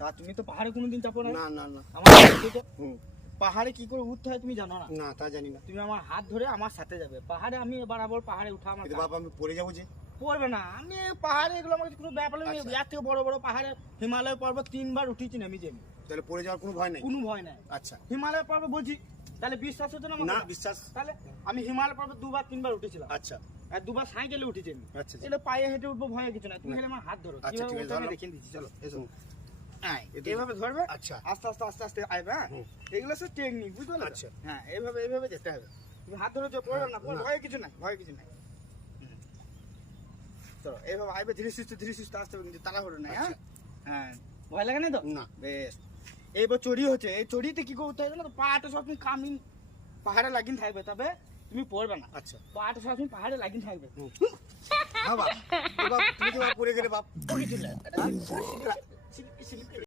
তা তুমি তো পাহাড়ে কোনোদিন চাপো না। না না না। আমার পাহাড়ে কি করে উঠতে হয় তুমি জানো না? না তা জানি না। তুমি আমার হাত ধরে আমার সাথে যাবে পাহাড়ে। আমি বরাবর পাহাড়ে উঠা আমার বাবা আমি পড়ে যাবো যে। পড়বে না। আমি পাহাড়ে এগুলো আমার কোনো ব্যাপার নেই। আচ্ছা। এর থেকে বড় বড় পাহাড়ে হিমালয় পর্বত 3 বার উঠেছি না আমি যেমনি। তাহলে পড়ে যাওয়ার কোনো ভয় নাই? কোনো ভয় নাই। আচ্ছা। হিমালয় পর্বত বলছি তাহলে বিশ্বাস হতো না আমার? না বিশ্বাস। তাহলে আমি হিমালয় পর্বত 2 বার 3 বার উঠেছিলাম। আচ্ছা আর 2 বার সাইকেলে উঠেছি আমি। আচ্ছা এটা পায়ে হেঁটে উঠবো ভয় কিছু নাই। তুমি খালি আমার হাত ধরো। আচ্ছা, কিভাবে ঠিক আছে, উঠতে হবে ধরো। দেখিয়ে দিচ্ছি। চলো এসো। হ্যাঁ এইভাবে ধরবে। আচ্ছা আস্তে আস্তে আস্তে আস্তে আইবে। হ্যাঁ এগুলো সব টেকনিক বুঝতে পারলে? আচ্ছা। হ্যাঁ এইভাবে যেতে হবে। তুমি হাত ধরে পড়বে না, ভয় কিছু নাই, ভয় কিছু নাই। চলো এইভাবে আইবে ধীরে সুস্থে আসতে হবে, কিন্তু তাড়াহুড়ো নাই। হ্যাঁ হ্যাঁ ভয় লাগে না তো? না। বেশ। এইবার চড়ি হচ্ছে, এই চড়িতে কি করতে হবে না তো? পাটা সব তুমি কামিন পাহাড়ে লাগিন থাকবে, তবে তুমি পড়বে না। আচ্ছা পাটা সব তুমি পাহাড়ে লাগিন থাকবে। বাবা তুমি তো পড়ে গেলে বাপ। কিছু নাই।